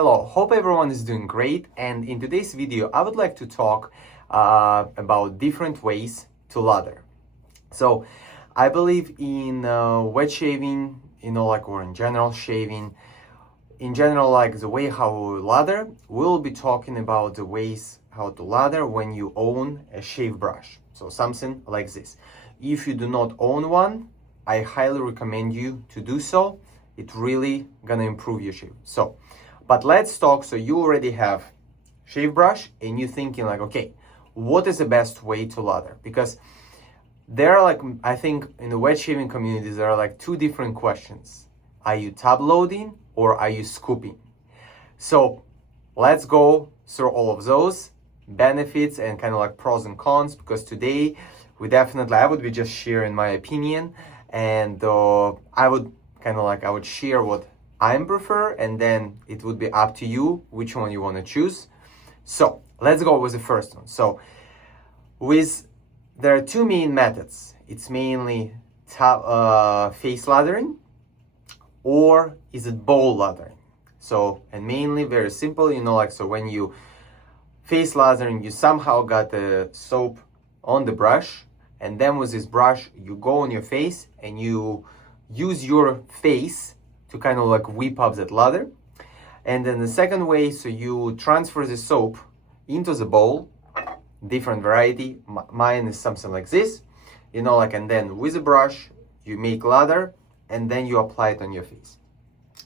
Hello, hope everyone is doing great, and in today's video I would like to talk about different ways to lather. So I believe in wet shaving, or in general shaving, like the way how we lather. We'll be talking about the ways how to lather when you own a shave brush. So something like this. If you do not own one, I highly recommend you to do so. It really gonna improve your shave. But let's talk. So you already have shave brush and you're thinking like, okay, what is the best way to lather? Because there are I think in the wet shaving communities, there are two different questions. Are you tab loading or are you scooping? So let's go through all of those benefits and pros and cons, because today I would be just sharing my opinion, and I would I would share what I prefer, and then it would be up to you which one you want to choose. So let's go with the first one. So there are two main methods. It's mainly face lathering, or is it bowl lathering? So, and mainly very simple, so when you face lathering, you somehow got the soap on the brush, and then with this brush you go on your face and you use your face to whip up that lather. And then the second way, so you transfer the soap into the bowl, different variety. Mine is something like this, and then with a brush you make lather and then you apply it on your face.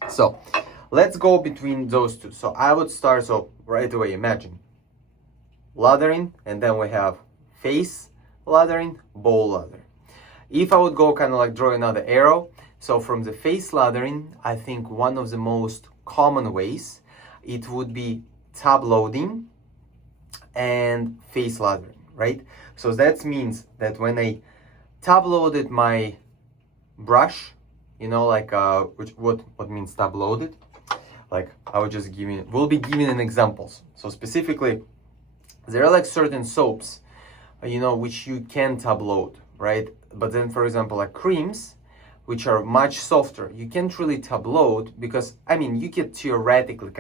So let's go between those two. So I would start, so right away imagine lathering, and then we have face lathering, bowl lather. If I would go draw another arrow, so from the face lathering, I think one of the most common ways, it would be tab loading and face lathering, right? So that means that when I tab loaded my brush, what means tab loaded? I would just we'll be giving an examples. So specifically, there are certain soaps, which you can tab load, right? But then, for example, creams, which are much softer, you can't really tab load, because you can theoretically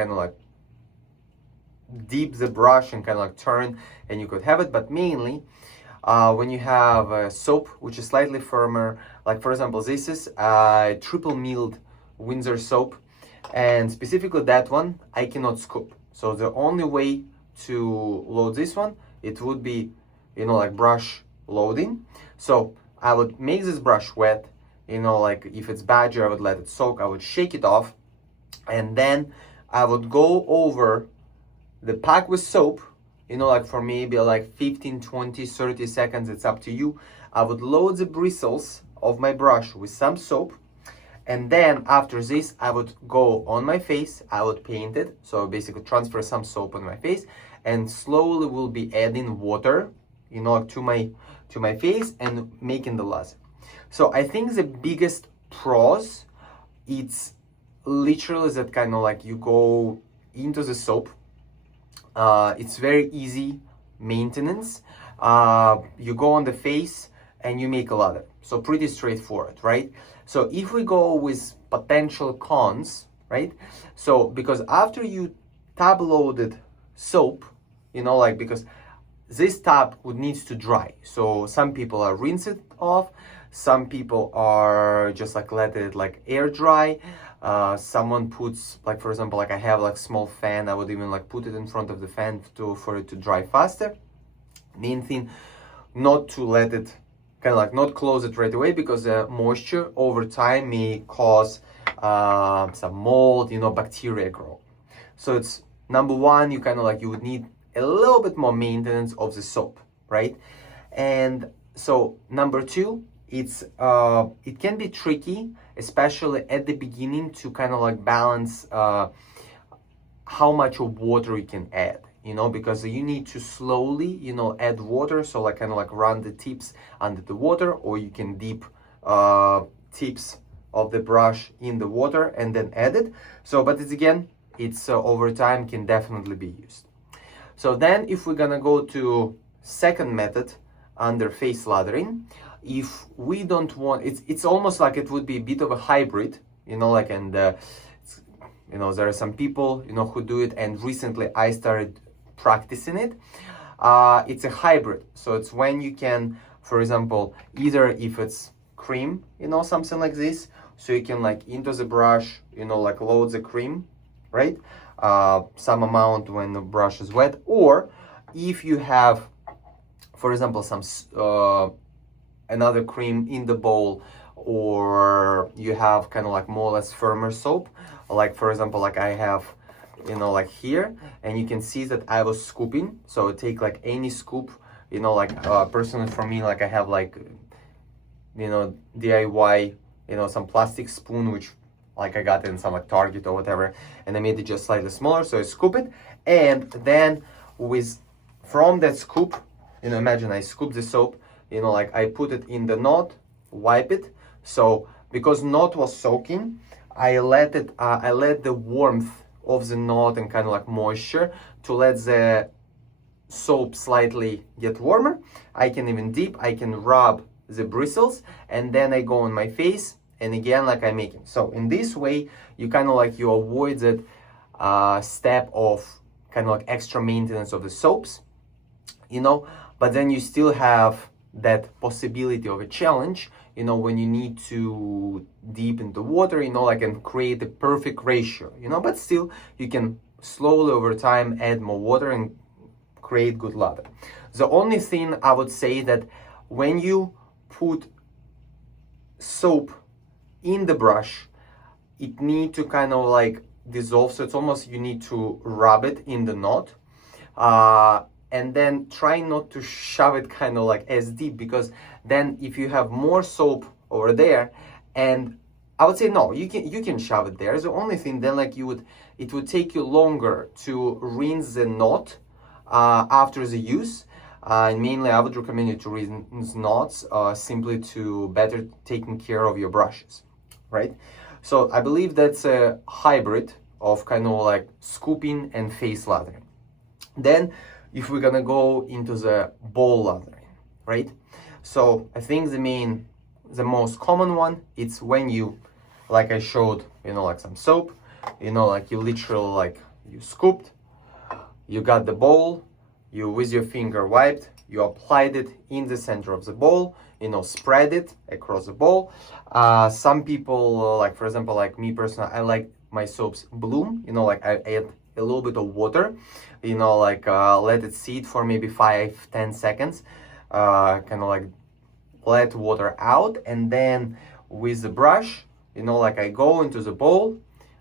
dip the brush and turn, and you could have it. But mainly when you have a soap which is slightly firmer, for example, this is a triple milled Windsor soap, and specifically that one I cannot scoop. So the only way to load this one, it would be brush loading. So I would make this brush wet, if it's badger, I would let it soak, I would shake it off, and then I would go over the pack with soap, for maybe 15, 20, 30 seconds, it's up to you. I would load the bristles of my brush with some soap, and then after this, I would go on my face, I would paint it, so basically transfer some soap on my face, and slowly will be adding water, to my face and making the lather. So I think the biggest pros, it's literally that you go into the soap. It's very easy maintenance. You go on the face and you make a lather. So pretty straightforward, right? So if we go with potential cons, right? So because after you tab loaded soap, because this tab would needs to dry. So some people are rinse it off. Some people are just let it air dry. Someone puts for example, I have small fan, I would even put it in front of the fan for it to dry faster. Main thing, not to let it not close it right away, because the moisture over time may cause some mold, bacteria grow. So it's number one, you you would need a little bit more maintenance of the soap, right? And so number two, it can be tricky, especially at the beginning, to balance how much of water you can add, because you need to slowly add water. So run the tips under the water, or you can dip tips of the brush in the water and then add it. So but it's over time can definitely be used. So then if we're gonna go to second method under face lathering, if we don't want, it's almost it would be a bit of a hybrid, and You know, there are some people, you know, who do it, and recently I started practicing it. It's a hybrid, so it's when you can, for example, either if it's cream, you know, something like this, so you can like into the brush, you know, like load the cream, right? Some amount when the brush is wet, or if you have, for example, some another cream in the bowl, or you have kind of like more or less firmer soap, like for example, like I have, you know, like here, and you can see that I was scooping. So I take like any scoop, you know, like personally for me, like I have like, you know, DIY, you know, some plastic spoon, which like I got in some like Target or whatever, and I made it just slightly smaller, so I scoop it, and then from that scoop, you know, imagine I scoop the soap, you know, like I put it in the knot, wipe it. So because knot was soaking, I let the warmth of the knot and kind of like moisture to let the soap slightly get warmer. I can even dip, I can rub the bristles, and then I go on my face, and again, like I'm making. So in this way, you kind of like, you avoid that step of kind of like extra maintenance of the soaps, you know, but then you still have that possibility of a challenge, you know, when you need to dip into water, you know, like, and create the perfect ratio, you know, but still you can slowly over time add more water and create good lather. The only thing I would say that when you put soap in the brush, it need to kind of like dissolve, so it's almost you need to rub it in the knot, and then try not to shove it kind of like as deep, because then if you have more soap over there, and I would say no, you can shove it there. The only thing then, like, it would take you longer to rinse the knot after the use. And mainly I would recommend you to rinse knots simply to better taking care of your brushes, right? So I believe that's a hybrid of kind of like scooping and face lathering. Then if we're gonna go into the bowl lathering, right? So I think the most common one, it's when you, like I showed, you know, like some soap, you know, like you literally like you scooped, you got the bowl, you with your finger wiped, you applied it in the center of the bowl, you know, spread it across the bowl. Some people, like for example, like me personally, I like my soaps bloom, you know, like I add a little bit of water, you know, like let it sit for maybe 5-10 seconds, kind of like let water out, and then with the brush, you know, like I go into the bowl,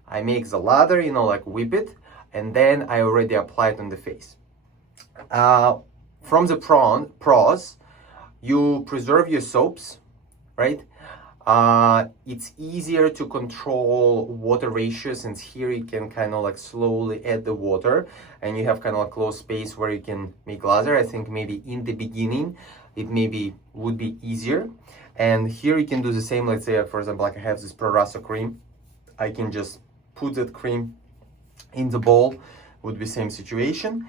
I make the lather, you know, like whip it, and then I already apply it on the face. From the pros, you preserve your soaps, right? It's easier to control water ratio, since here you can kind of like slowly add the water, and you have kind of a closed space where you can make lather. I think maybe in the beginning it maybe would be easier, and here you can do the same. Let's say for example, like I have this Pro Raso cream, I can just put that cream in the bowl, would be same situation.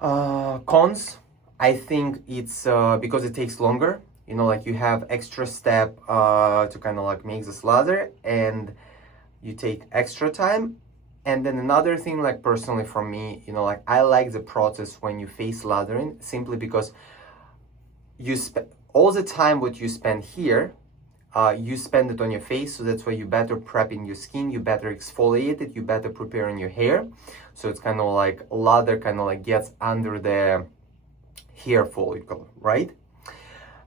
Cons, I think it's because it takes longer, you know, like you have extra step to kind of like make this lather, and you take extra time. And then another thing, like personally for me, you know, like I like the process when you face lathering, simply because you spend all the time what you spend here, you spend it on your face, so that's why you better prepping your skin, you better exfoliate it, you better preparing your hair. So it's kind of like lather kind of like gets under the hair follicle, right?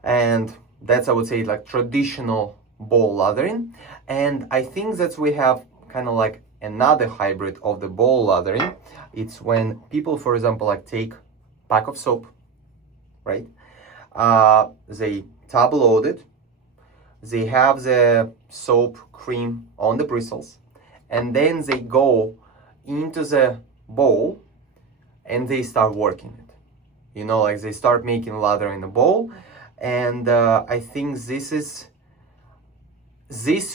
And that's, I would say, like traditional bowl lathering. And I think that we have kind of like another hybrid of the bowl lathering. It's when people, for example, like take pack of soap, right? They tab load it, they have the soap cream on the bristles, and then they go into the bowl and they start working it, you know, like they start making lather in the bowl. And I think this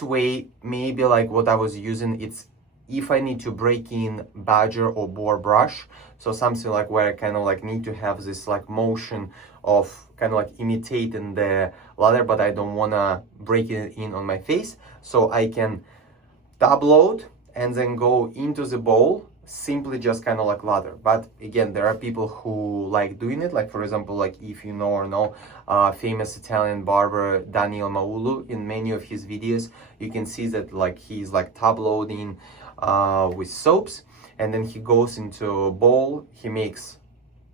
way, maybe like what I was using, it's if I need to break in badger or boar brush, so something like where I kind of like need to have this like motion of kind of like imitating the lather, but I don't want to break it in on my face, so I can tab load and then go into the bowl, simply just kind of like lather. But again, there are people who like doing it, like for example, like if you know or know famous Italian barber Daniel Maulu, in many of his videos you can see that like he's like top loading with soaps, and then he goes into a bowl, he makes,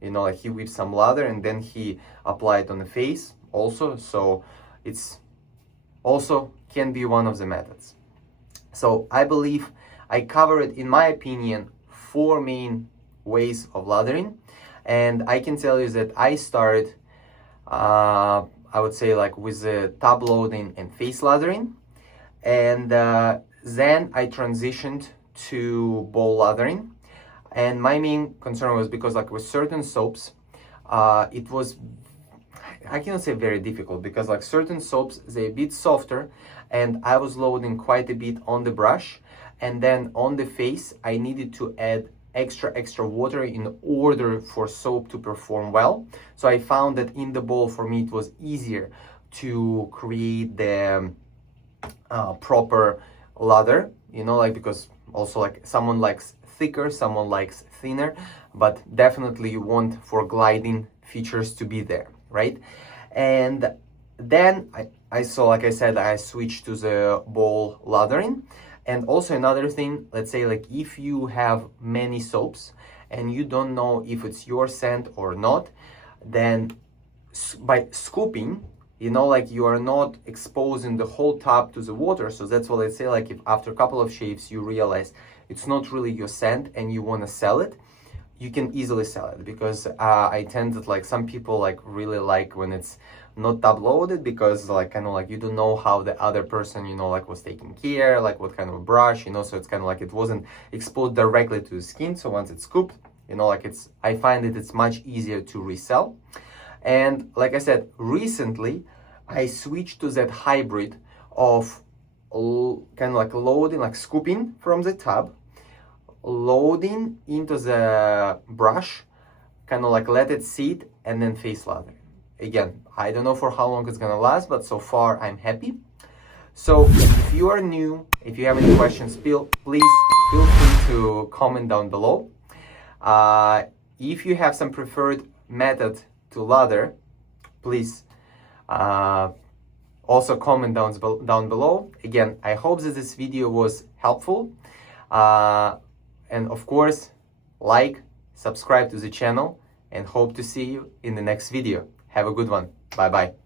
you know, like he whips some lather and then he apply it on the face also. So it's also can be one of the methods. So I believe I covered, in my opinion, 4 main ways of lathering, and I can tell you that I started I would say like with the top loading and face lathering, and then I transitioned to bowl lathering. And my main concern was because like with certain soaps it was, I cannot say very difficult, because like certain soaps, they're a bit softer, and I was loading quite a bit on the brush, and then on the face I needed to add extra water in order for soap to perform well. So I found that in the bowl for me it was easier to create the proper lather, you know, like because also like someone likes thicker, someone likes thinner, but definitely you want for gliding features to be there, right? And then I saw, like I said, I switched to the bowl lathering. And also another thing, let's say like if you have many soaps and you don't know if it's your scent or not, then by scooping, you know, like you are not exposing the whole tub to the water. So that's what I say, like if after a couple of shaves you realize it's not really your scent and you want to sell it, you can easily sell it. Because I tend to, like, some people like really like when it's not top loaded, because like kind of like you don't know how the other person, you know, like was taking care, like what kind of a brush, you know, so it's kind of like it wasn't exposed directly to the skin. So once it's scooped, you know, like I find that it's much easier to resell. And like I said, recently I switched to that hybrid of kind of like loading, like scooping from the tub, loading into the brush, kind of like let it sit, and then face lather. Again, I don't know for how long it's gonna last, but so far I'm happy. So if you are new, if you have any questions, please feel free to comment down below. If you have some preferred method to lather, please also comment down below. Again, I hope that this video was helpful. And of course, like, subscribe to the channel, and hope to see you in the next video. Have a good one. Bye bye.